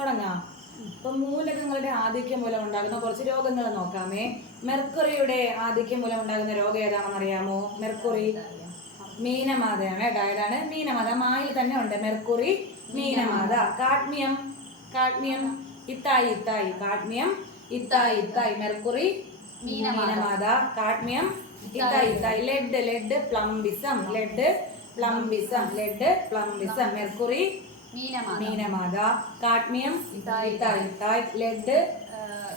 തുടങ്ങാം. ഇപ്പൊ മൂലകങ്ങളുടെ ആധിക്യം മൂലം ഉണ്ടാകുന്ന കുറച്ച് രോഗങ്ങൾ നോക്കാമേ. മെർക്കുറിയുടെ ആധിക്യം മൂലം ഉണ്ടാകുന്ന രോഗം ഏതാണെന്ന് അറിയാമോ? മെർക്കുറി മീനമാതയാണ്. ഡയലാണ് മീനമാത. മായിൽ തന്നെ ഉണ്ട് mercury Minamata. Cadmium cadmium itai itai. Cadmium itai itai. Mercury Minamata. Cadmium itai itai. Lead lead plumbism. Lead plumbism. Lead plumbism. Mercury Minamata. Cadmium itai itai. Lead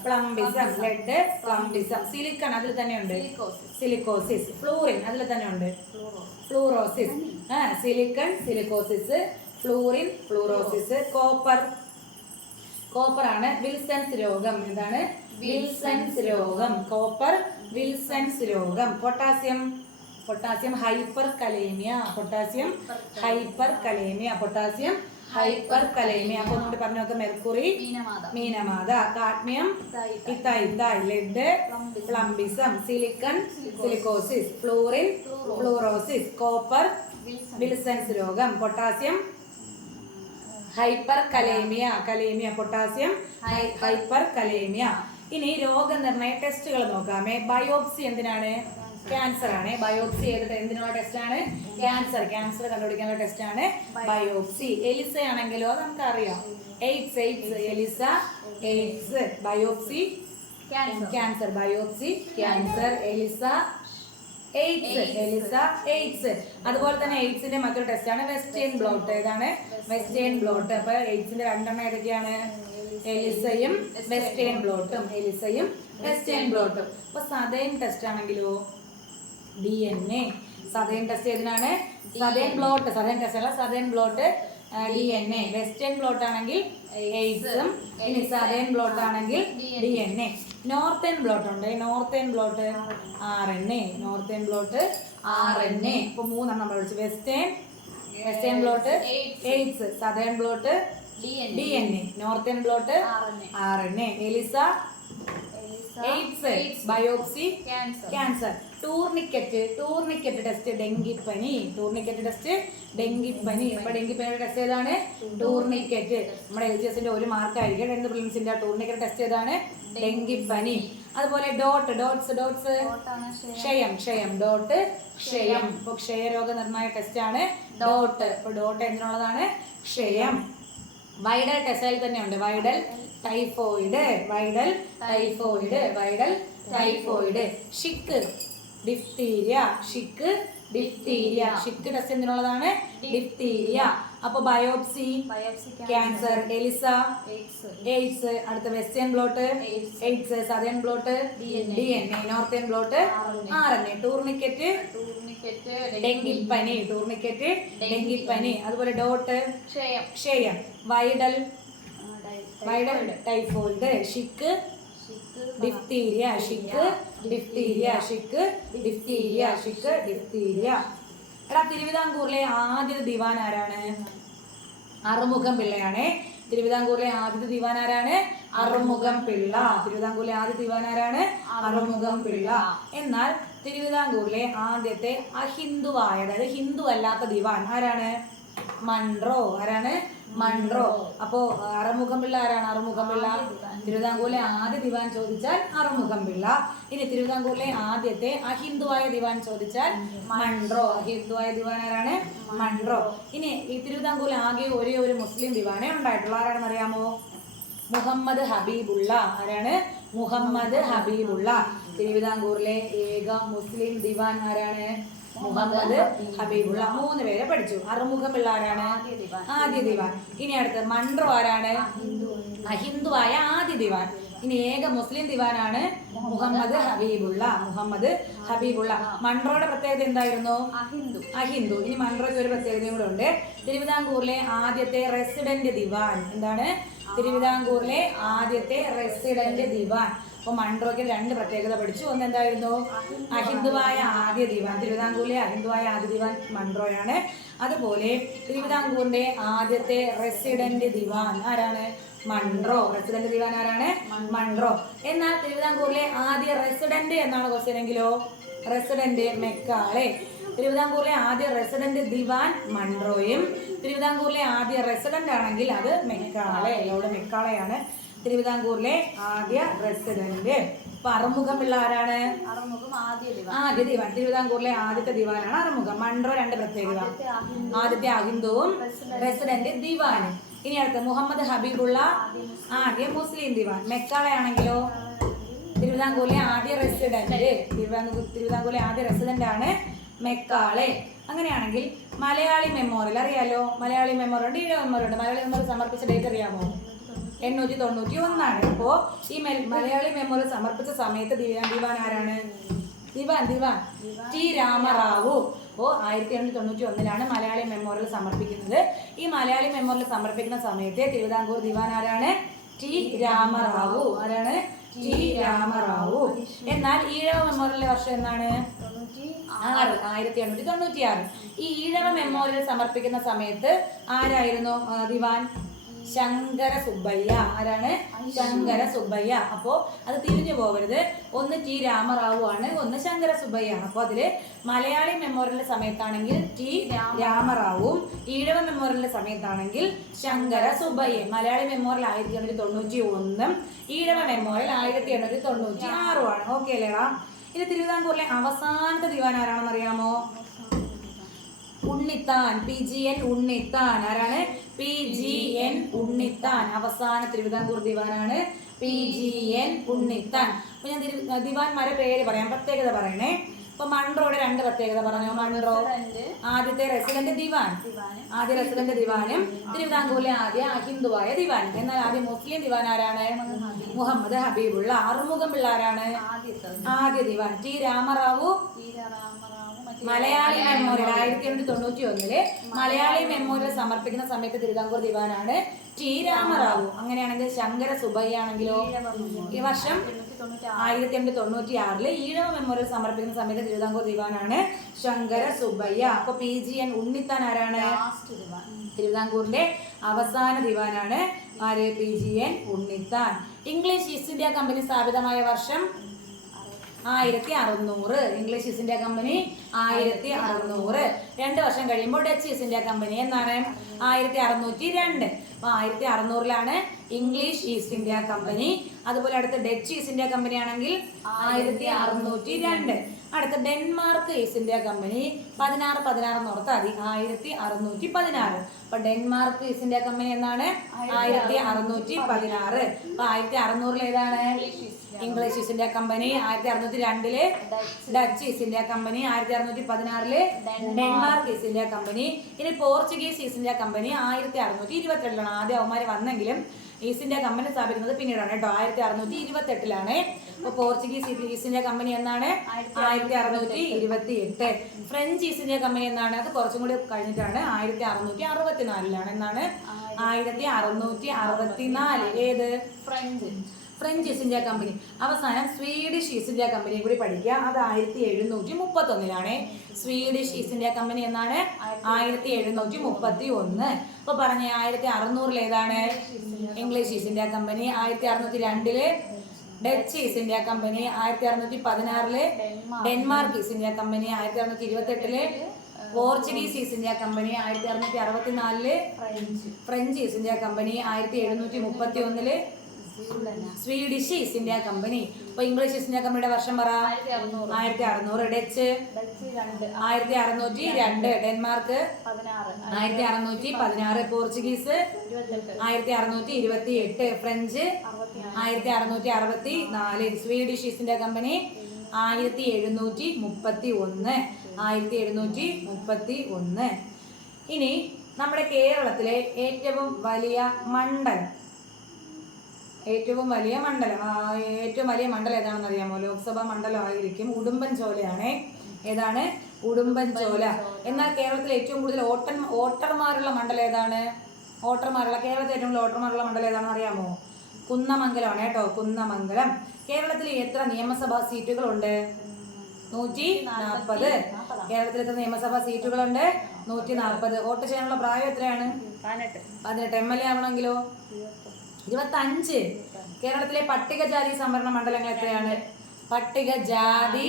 plumbism. Lead plumbism. Silicon അതിൽ തന്നെ ഉണ്ട്. Silicosis. Fluorine അതിൽ തന്നെ ഉണ്ട്. Fluorosis. Silicon silicosis. Fluorine fluorosis. Copper copper ആണ് Wilson's രോഗം. എന്താണ്? Wilson's രോഗം. കോപ്പർ വിൽസൺസ് രോഗം. Potassium potassium hyperkalaemia. Potassium hyperkalaemia. Potassium hyperkalaemia. അപ്പൊ നമ്മൾ പറഞ്ഞു നോക്കാം. Mercury Minamata. Cadmium itai itai. Lead plumbism. Silicon silicosis. Fluorine fluorosis. Copper Wilson's രോഗം. Potassium hyperkalaemia. Kalaemia. Potassium hyperkalaemia. ഇനി രോഗനിർണയ ടെസ്റ്റുകൾ നോക്കാമേ. ബയോപ്സി എന്തിനാണ്? ക്യാൻസർ ആണ്. ബയോപ്സി എന്തിനുള്ള ടെസ്റ്റ് ആണ്? ക്യാൻസർ. ക്യാൻസർ കണ്ടുപിടിക്കാനുള്ള ടെസ്റ്റ് ആണ് ബയോപ്സി. എലിസ ആണെങ്കിലോ അത് നമുക്കറിയാം. AIDS AIDS. ELISA AIDS. Biopsy cancer. Biopsy cancer. ELISA AIDS. ELISA AIDS. അതുപോലെ തന്നെ എയ്ഡ്സിന്റെ മറ്റൊരു ടെസ്റ്റ് ആണ് വെസ്റ്റേൺ ബ്ലോട്ട്. ഏതാണ്? Western blot. അപ്പൊ എയ്ഡ്സിന്റെ രണ്ടെണ്ണം ഏതൊക്കെയാണ്? എലിസയും വെസ്റ്റേൺ ബ്ലോട്ടും. എലിസയും വെസ്റ്റേൺ ബ്ലോട്ടും. അപ്പൊ സദേൺ ടെസ്റ്റ് ആണെങ്കിലോ DNA. സദേൺ ടെസ്റ്റ് ഏതിനാണ്? Southern blot. സദേൺ ടെസ്റ്റ് അല്ല, southern blot DNA. Western blot ആണെങ്കിൽ എയ്ഡ്സും, ഇനി സദേൺ ബ്ലോട്ട് ആണെങ്കിൽ DNA. നോർത്തേൺ ബ്ലോട്ട് ഉണ്ട്. Northern blot RNA. Northern blot RNA. ഇപ്പൊ മൂന്നെണ്ണം നമ്മൾ വിളിച്ചു. Western blot AIDS, southern blot DNA, northern blot RNA. ELISA AIDS, biopsy cancer. Tourniquet test ഡെങ്കിപ്പനി. ടൂർണിക്കറ്റ് ടെസ്റ്റ് ഡെങ്കിപ്പനി. അപ്പൊ ഡെങ്കിപ്പനിയുടെ ടെസ്റ്റ് ഏതാണ്? ടൂർണിക്കറ്റ്. നമ്മുടെ LGS-ന്റെ ഒരു മാർക്ക് ആയിരിക്കും. 10th പ്രിലിംസിന്റെ ടൂർണിക്കറ്റ് ടെസ്റ്റ് ഏതാണ്? ഡെങ്കിപ്പനി. അതുപോലെ ഡോട്ട്സ് ക്ഷയം. ഡോട്ട് ക്ഷയം. ഇപ്പൊ ക്ഷയരോഗ നിർണയ ടെസ്റ്റ് ആണ് ഡോട്ട്. അപ്പൊ ഡോട്ട് എന്തിനുള്ളതാണ്? ക്ഷയം. വൈഡൽ ടെസ്റ്റ് തന്നെ ഉണ്ട്. Widal typhoid. Schick diphtheria. Schick test എന്തിനുള്ളതാണ്? ഡിഫ്തീരിയ. അപ്പൊ ബയോപ്സി ക്യാൻസർ. ELISA AIDS. അടുത്ത western blot AIDS, southern blot DNA, northern blot RNA. Tourniquet ഡെങ്കിപ്പനി. അതുപോലെ ഡോട്ട് ക്ഷയം. Widal typhoid. Schick diphtheria. എടാ, തിരുവിതാംകൂറിലെ ആദ്യത്തെ ദിവാൻ ആരാണ്? അറുമുഖം പിള്ളയാണ്. തിരുവിതാംകൂറിലെ ആദ്യത്തെ ദിവാൻ ആരാണ്? അറുമുഖം പിള്ള. തിരുവിതാംകൂറിലെ ആദ്യ ദിവാൻ ആരാണ്? അറുമുഖം പിള്ള. എന്നാൽ തിരുവിതാംകൂറിലെ ആദ്യത്തെ അഹിന്ദുവായ, അതായത് ഹിന്ദു അല്ലാത്ത ദിവാൻ ആരാണ്? മൺട്രോ. ആരാണ്? മൺട്രോ. അപ്പോ അറുമുഖം പിള്ള ആരാണ്? അറുമുഖം പിള്ള തിരുവിതാംകൂറിലെ ആദ്യ ദിവാൻ ചോദിച്ചാൽ അറുമുഖം പിള്ള. ഇനി തിരുവിതാംകൂറിലെ ആദ്യത്തെ അഹിന്ദുവായ ദിവാൻ ചോദിച്ചാൽ മൺട്രോ. അഹിന്ദുവായ ദിവാൻ ആരാണ്? മൺട്രോ. ഇനി ഈ തിരുവിതാംകൂറിൽ ആകെ ഒരേ ഒരു മുസ്ലിം ദിവാനേ ഉണ്ടായിട്ടുള്ള. ആരാണെന്ന് അറിയാമോ? മുഹമ്മദ് ഹബീബുള്ള. ആരാണ്? മുഹമ്മദ് ഹബീബുള്ള. തിരുവിതാംകൂറിലെ ഏക മുസ്ലിം ദിവാൻ ആരാണ്? മുഹമ്മദ് ഹബീബുള്ള. 3 പേരെ പഠിച്ചു. അറുമുഖം പിള്ള ആരാണ്? ആദ്യ ദിവാൻ. ഇനി അടുത്ത് മൺട്രോ ആരാണ്? അഹിന്ദുവായ ആദ്യ ദിവാൻ. ഇനി ഏക മുസ്ലിം ദിവാനാണ് മുഹമ്മദ് ഹബീബുള്ള. മൺട്രോയുടെ പ്രത്യേകത എന്തായിരുന്നു? അഹിന്ദു. ഇനി മൺട്രോയ്ക്ക് ഒരു പ്രത്യേകതയും കൂടെ ഉണ്ട്. തിരുവിതാംകൂറിലെ ആദ്യത്തെ റെസിഡന്റ് ദിവാൻ. എന്താണ്? തിരുവിതാംകൂറിലെ ആദ്യത്തെ റെസിഡന്റ് ദിവാൻ. അപ്പൊ മൺട്രോയ്ക്ക് 2 പ്രത്യേകത പഠിച്ചു. ഒന്ന് എന്തായിരുന്നു? അഹിന്ദുവായ ആദ്യ ദിവാൻ. തിരുവിതാംകൂറിലെ അഹിന്ദുവായ ആദ്യ ദിവാൻ മൺട്രോയാണ്. അതുപോലെ തിരുവിതാംകൂറിന്റെ ആദ്യത്തെ റെസിഡന്റ് ദിവാൻ ആരാണ്? മൺട്രോ. റെസിഡന്റ് ദിവാൻ ആരാണ്? മൺട്രോ. എന്നാൽ തിരുവിതാംകൂറിലെ ആദ്യ റെസിഡന്റ് എന്നാണ് ക്വസ്റ്റ്യൻ എങ്കിലോ റെസിഡന്റ് മെക്കാളെ. തിരുവിതാംകൂറിലെ ആദ്യ റെസിഡന്റ് ദിവാൻ മൺട്രോയും. തിരുവിതാംകൂറിലെ ആദ്യ റെസിഡന്റ് ആണെങ്കിൽ അത് മെക്കാളെ, ലോർഡ് മെക്കാളെയാണ് തിരുവിതാംകൂറിലെ ആദ്യ റെസിഡന്റ്. അപ്പൊ അറുമുഖം പിള്ള ആരാണ്? ആദ്യ ദിവാൻ. തിരുവിതാംകൂറിലെ ആദ്യത്തെ ദിവാനാണ് അറുമുഖം. മൺട്രോ 2 പ്രത്യേകത, ആദ്യത്തെ അഹിന്ദുവും റെസിഡന്റ് ദിവാനും. ഇനി അടുത്ത മുഹമ്മദ് ഹബീബുള്ള ആദ്യ മുസ്ലിം ദിവാൻ. മെക്കാളെ ആണെങ്കിലോ തിരുവിതാംകൂറിലെ ആദ്യ റെസിഡന്റ്, തിരുവിതാംകൂറിലെ ആദ്യ റെസിഡന്റ് ആണ് മെക്കാളെ. അങ്ങനെയാണെങ്കിൽ മലയാളി മെമ്മോറിയൽ അറിയാലോ, മലയാളി മെമ്മോറിയൽ ഉണ്ട്, ഈഴവ മെമ്മോറിയൽ ഉണ്ട്. മലയാളി മെമ്മോറിയൽ സമർപ്പിച്ച ഡേറ്റ് അറിയാമോ? 891. അപ്പോൾ ഈ മലയാളി മെമ്മോറിയൽ സമർപ്പിച്ച സമയത്ത് ദിവാൻ ആരാണ്? ദിവാൻ ടി രാമറാവു. അപ്പോൾ 1891 മലയാളി മെമ്മോറിയൽ സമർപ്പിക്കുന്നത്. ഈ മലയാളി മെമ്മോറിയൽ സമർപ്പിക്കുന്ന സമയത്ത് തിരുവിതാംകൂർ ദിവാൻ ആരാണ്? ടി രാമറാവു. ആരാണ്? ടി രാമറാവു. എന്നാൽ ഈഴവ മെമ്മോറിയലിന്റെ വർഷം എന്നാണ്? 1896. ഈ ഈഴവ മെമ്മോറിയൽ സമർപ്പിക്കുന്ന സമയത്ത് ആരായിരുന്നു ദിവാൻ? ശങ്കര സുബ്ബയ്യ. ആരാണ്? ശങ്കര സുബ്ബയ്യ. അപ്പോ അത് തിരിഞ്ഞു പോകരുത്, ഒന്ന് ടി രാമറാവു ആണ്, ഒന്ന് ശങ്കര സുബ്ബയ്യ ആണ്. അപ്പൊ അതില് മലയാളി മെമ്മോറിയലിന്റെ സമയത്താണെങ്കിൽ ടി രാമറാവുവും, ഈഴവ മെമ്മോറിയലിന്റെ സമയത്താണെങ്കിൽ ശങ്കര സുബ്ബയ്യ. മലയാളി മെമ്മോറിയൽ 1891, ഈഴവ മെമ്മോറിയൽ 1896 ആണ്. ഓക്കെ അല്ലേടാ? ഇത് തിരുവിതാംകൂറിലെ അവസാനത്തെ ദിവാൻ ആരാണെന്ന് അറിയാമോ? ഉണ്ണിത്താൻ, PGN ഉണ്ണിത്താൻ. ആരാണ്? PGN ഉണ്ണിത്താൻ. അവസാന തിരുവിതാംകൂർ ദിവാനാണ് PGN ഉണ്ണിത്താൻ. അപ്പൊ ഞാൻ ദിവാൻമാരെ പേര് പറയാം, പ്രത്യേകത പറയണേ. അപ്പൊ മൺട്രോയുടെ 2 പ്രത്യേകത പറഞ്ഞു. മൺട്രോ ആദ്യത്തെ റെസിഡന്റ് ദിവാൻ, ആദ്യ റെസിഡന്റ് ദിവാനും തിരുവിതാംകൂറിലെ ആദ്യ അഹിന്ദുവായ ദിവാൻ. എന്നാൽ ആദ്യ മുസ്ലിം ദിവാൻ ആരാണ്? മുഹമ്മദ് ഹബീബുള്ള. അറുമുഖം പിള്ള ആരാണ്? ആദ്യ ദിവാൻ T Ramarao. Malayali memorial 1891 Malayali memorial സമർപ്പിക്കുന്ന സമയത്ത് തിരുവിതാംകൂർ ദിവാനാണ് ടി രാമറാവു. അങ്ങനെയാണെങ്കിൽ ശങ്കര സുബ്ബയ്യ ആണെങ്കിലോ ഈ വർഷം 1896 ഈഴവ മെമ്മോറിയൽ സമർപ്പിക്കുന്ന സമയത്ത് തിരുവിതാംകൂർ ദിവാനാണ് ശങ്കര സുബ്ബയ്യ. അപ്പൊ PGN ഉണ്ണിത്താൻ ആരാണ്? തിരുവിതാംകൂറിന്റെ അവസാന ദിവാനാണ് ആര്? PGN Unnithan. English east India company സ്ഥാപിതമായ വർഷം 1600. English east India company 1600. 2 വർഷം കഴിയുമ്പോൾ ഡച്ച് ഈസ്റ്റ് ഇന്ത്യ കമ്പനി എന്നാണ് 1602. അപ്പൊ 1600 ഇംഗ്ലീഷ് ഈസ്റ്റ് ഇന്ത്യ കമ്പനി. അതുപോലെ അടുത്ത ഡച്ച് ഈസ്റ്റ് ഇന്ത്യ കമ്പനി ആണെങ്കിൽ 1602. അടുത്ത ഡെൻമാർക്ക് ഈസ്റ്റ് ഇന്ത്യ കമ്പനി 1616 ഓർത്താൽ മതി, 1616. അപ്പൊ ഡെൻമാർക്ക് ഈസ്റ്റ് ഇന്ത്യ കമ്പനി എന്നാണ് 1616. അപ്പൊ 1600 ഏതാണ്? English east India company. 1602 Dutch east India company. 1616 Denmark east India company. ഇനി പോർച്ചുഗീസ് ഈസ്റ്റ് ഇന്ത്യ കമ്പനി 1622 ആദ്യം അവന്മാര് വന്നെങ്കിലും ഈസ്റ്റ് ഇന്ത്യ കമ്പനി സ്ഥാപിക്കുന്നത് പിന്നീടാണ് കേട്ടോ, 1628. അപ്പൊ പോർച്ചുഗീസ് ഈസ്റ്റ് ഇന്ത്യ കമ്പനി എന്നാണ് 1628. ഫ്രഞ്ച് ഈസ്റ്റ് ഇന്ത്യ കമ്പനി എന്നാണ്, അത് കുറച്ചും കൂടി കഴിഞ്ഞിട്ടാണ്, 1664 എന്നാണ് 1664. ഏത്? French east India company. അവസാനം സ്വീഡിഷ് ഈസ്റ്റ് ഇന്ത്യ കമ്പനിയെ കൂടി പഠിക്കുക, അത് 1731. സ്വീഡിഷ് ഈസ്റ്റ് ഇന്ത്യ കമ്പനി എന്നാണ് 1731. അപ്പൊ പറഞ്ഞ 1600 ഏതാണ്? English east India company. 1602 Dutch east India company. 1616 Denmark east India company. 1628 Portuguese east India company. 1664 French east India company. 1731 Swedish east India company. അപ്പൊ English east India കമ്പനിയുടെ വർഷം പറ? 1600. Dutch 1602. Denmark 1616. Portuguese 1628. French 1664. Swedish east India company 1731. 1731. ഇനി നമ്മുടെ കേരളത്തിലെ ഏറ്റവും വലിയ മണ്ഡലം ഏറ്റവും വലിയ മണ്ഡലം ഏതാണെന്ന് അറിയാമോ? ലോക്സഭാ മണ്ഡലം ആയിരിക്കും. ഉടുമ്പൻചോലയാണ്. ഏതാണ്? ഉടുമ്പൻചോല. എന്നാൽ കേരളത്തിലെ ഏറ്റവും കൂടുതൽ വോട്ടർമാരുള്ള മണ്ഡലം ഏതാണ്? കേരളത്തിലെ ഏറ്റവും കൂടുതൽ വോട്ടർമാരുള്ള മണ്ഡലം ഏതാണെന്ന് അറിയാമോ? കുന്നമംഗലമാണ് കേട്ടോ, കുന്നമംഗലം. കേരളത്തിൽ എത്ര നിയമസഭാ സീറ്റുകളുണ്ട്? 140. കേരളത്തിൽ എത്ര നിയമസഭാ സീറ്റുകളുണ്ട്? 140. വോട്ട് ചെയ്യാനുള്ള പ്രായം എത്രയാണ്? 18. MLA ആവണമെങ്കിലോ 25. കേരളത്തിലെ പട്ടികജാതി സംവരണ മണ്ഡലങ്ങൾ എത്രയാണ്? പട്ടികജാതി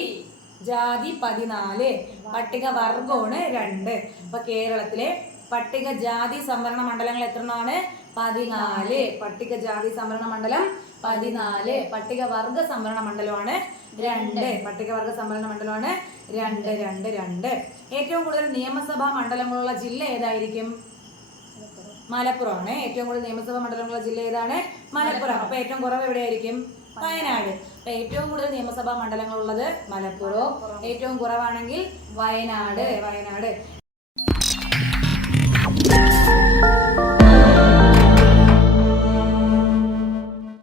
ജാതി 14, പട്ടിക വർഗമാണ് 2. അപ്പൊ കേരളത്തിലെ പട്ടിക ജാതി സംവരണ മണ്ഡലങ്ങൾ എത്രയാണ്? 14. പട്ടിക ജാതി സംവരണ മണ്ഡലം 14. പട്ടിക വർഗ സംവരണ മണ്ഡലമാണ് 2. പട്ടിക വർഗ സംവരണ മണ്ഡലമാണ് 2. ഏറ്റവും കൂടുതൽ നിയമസഭാ മണ്ഡലങ്ങളുള്ള ജില്ല ഏതായിരിക്കും? മലപ്പുറമാണ്. ഏറ്റവും കൂടുതൽ നിയമസഭാ മണ്ഡലങ്ങളുള്ള ജില്ല ഏതാണ്? മലപ്പുറം. അപ്പൊ ഏറ്റവും കുറവ് എവിടെയായിരിക്കും? വയനാട്. അപ്പൊ ഏറ്റവും കൂടുതൽ നിയമസഭാ മണ്ഡലങ്ങളുള്ളത് മലപ്പുറം, ഏറ്റവും കുറവാണെങ്കിൽ വയനാട്.